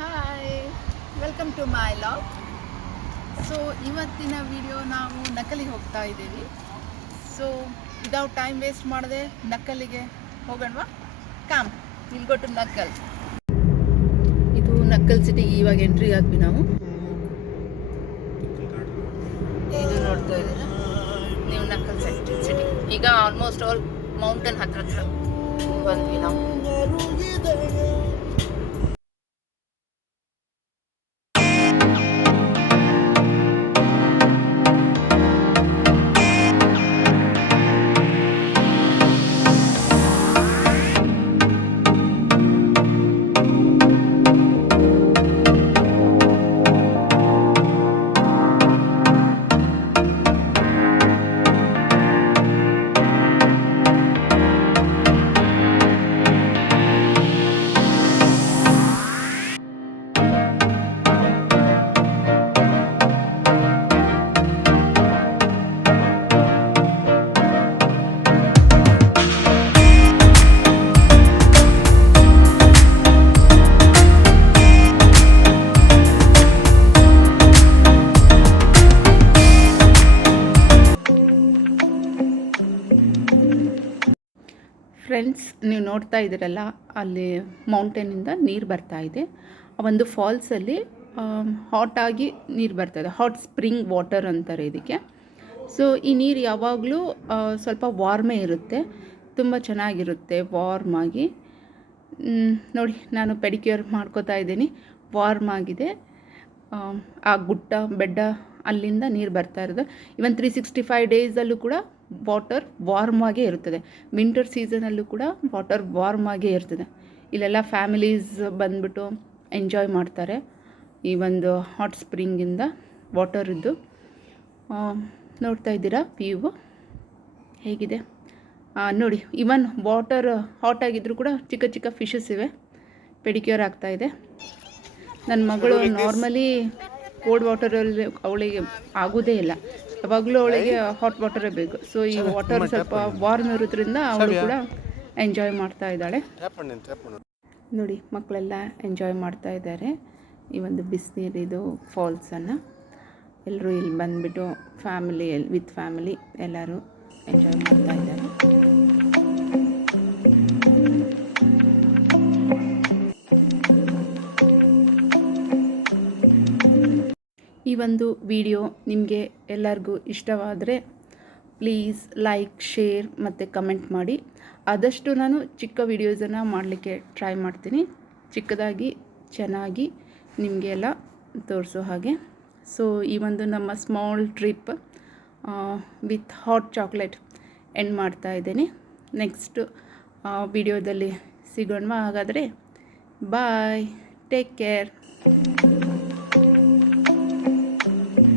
Hi, welcome to my vlog. So ಇವತ್ತಿನ video ನಾವು ನಕಲಿಗೆ ಹೋಗ್ತಾ ಇದ್ದೀವಿ. ಸೊ ವಿದೌಟ್ ಟೈಮ್ ವೇಸ್ಟ್ ಮಾಡದೆ ನಕಲಿಗೆ ಹೋಗೋಣವಾ? Come, will go to Nakal. ಇದು ನಕಲ್ ಸಿಟಿಗೆ ಇವಾಗ ಎಂಟ್ರಿ ಆದ್ವಿ ನಾವು. ಇದು ನೋಡ್ತಾ ಇದ್ದೀರಾ ನೀವು, ನಕಲ್ ಸಿಟಿ. ಈಗ ಆಲ್ಮೋಸ್ಟ್ ಆಲ್ ಮೌಂಟೇನ್ ಹತ್ರ ಬಂದ್ವಿ ನಾವು. ಫ್ರೆಂಡ್ಸ್, ನೀವು ನೋಡ್ತಾ ಇದ್ದೀರಲ್ಲ, ಅಲ್ಲಿ ಮೌಂಟೇನಿಂದ ನೀರು ಬರ್ತಾ ಇದೆ. ಆ ಒಂದು ಫಾಲ್ಸಲ್ಲಿ ಹಾಟಾಗಿ ನೀರು ಬರ್ತಾ ಇದೆ. ಹಾಟ್ ಸ್ಪ್ರಿಂಗ್ ವಾಟರ್ ಅಂತಾರೆ ಇದಕ್ಕೆ. ಸೊ ಈ ನೀರು ಯಾವಾಗಲೂ ಸ್ವಲ್ಪ ವಾರ್ಮೇ ಇರುತ್ತೆ, ತುಂಬ ಚೆನ್ನಾಗಿರುತ್ತೆ ವಾರ್ಮಾಗಿ. ನೋಡಿ, ನಾನು ಪೆಡಿಕ್ಯೂರ್ ಮಾಡ್ಕೋತಾ ಇದ್ದೀನಿ. ವಾರ್ಮ್ ಆಗಿದೆ. ಆ ಗುಡ್ಡ ಬೆಡ್ಡ ಅಲ್ಲಿಂದ ನೀರು ಬರ್ತಾ ಇರೋದು. ಇವನ್ 365 ಡೇಸಲ್ಲೂ ಕೂಡ ವಾಟರ್ ವಾರ್ಮ್ ಆಗೇ ಇರ್ತದೆ. ವಿಂಟರ್ ಸೀಸನಲ್ಲೂ ಕೂಡ ವಾಟರ್ ವಾರ್ಮ್ ಆಗೇ ಇರ್ತದೆ. ಇಲ್ಲೆಲ್ಲ ಫ್ಯಾಮಿಲೀಸ್ ಬಂದ್ಬಿಟ್ಟು ಎಂಜಾಯ್ ಮಾಡ್ತಾರೆ ಈ ಒಂದು ಹಾಟ್ ಸ್ಪ್ರಿಂಗಿಂದ ವಾಟರಿದ್ದು. ನೋಡ್ತಾ ಇದ್ದೀರಾ ವ್ಯೂ ಹೇಗಿದೆ ನೋಡಿ. ಇವನ್ ವಾಟರ್ ಹಾಟ್ ಆಗಿದ್ರೂ ಕೂಡ ಚಿಕ್ಕ ಚಿಕ್ಕ ಫಿಶಸ್ ಇವೆ. ಪೆಡಿಕ್ಯೂರ್ ಆಗ್ತಾಯಿದೆ. ನನ್ನ ಮಗಳು ನಾರ್ಮಲಿ ಕೋಲ್ಡ್ ವಾಟರಲ್ಲಿ ಅವಳಿಗೆ ಆಗೋದೇ ಇಲ್ಲ. ಯಾವಾಗಲೂ ಅವಳಿಗೆ ಹಾಟ್ ವಾಟರೇ ಬೇಕು. ಸೊ ಈ ವಾಟರ್ ಸ್ವಲ್ಪ ವಾರ್ಮ್ ಇರೋದ್ರಿಂದ ಅವಳು ಕೂಡ ಎಂಜಾಯ್ ಮಾಡ್ತಾ ಇದ್ದಾಳೆ. ನೋಡಿ, ಮಕ್ಕಳೆಲ್ಲ ಎಂಜಾಯ್ ಮಾಡ್ತಾ ಇದ್ದಾರೆ ಈ ಒಂದು ಬಿಸಿನೀರಿದು ಫಾಲ್ಸನ್ನು. ಎಲ್ಲರೂ ಇಲ್ಲಿ ಬಂದುಬಿಟ್ಟು ವಿತ್ ಫ್ಯಾಮಿಲಿ ಎಲ್ಲರೂ ಎಂಜಾಯ್ ಮಾಡ್ತಾ ಇದ್ದಾರೆ. ಈ ಒಂದು ವಿಡಿಯೋ ನಿಮಗೆ ಎಲ್ಲರಿಗೂ ಇಷ್ಟವಾದರೆ ಪ್ಲೀಸ್ ಲೈಕ್, ಶೇರ್ ಮತ್ತು ಕಮೆಂಟ್ ಮಾಡಿ. ಆದಷ್ಟು ನಾನು ಚಿಕ್ಕ ವಿಡಿಯೋಸನ್ನು ಮಾಡಲಿಕ್ಕೆ ಟ್ರೈ ಮಾಡ್ತೀನಿ, ಚಿಕ್ಕದಾಗಿ ಚೆನ್ನಾಗಿ ನಿಮಗೆ ಎಲ್ಲ ತೋರಿಸೋ ಹಾಗೆ. ಸೊ ಈ ಒಂದು ನಮ್ಮ small trip with hot chocolate end ಮಾಡ್ತಾ ಇದ್ದೀನಿ. ನೆಕ್ಸ್ಟ್ ವಿಡಿಯೋದಲ್ಲಿ ಸಿಗೋಣ. ಹಾಗಾದರೆ ಬಾಯ್, ಟೇಕ್ ಕೇರ್.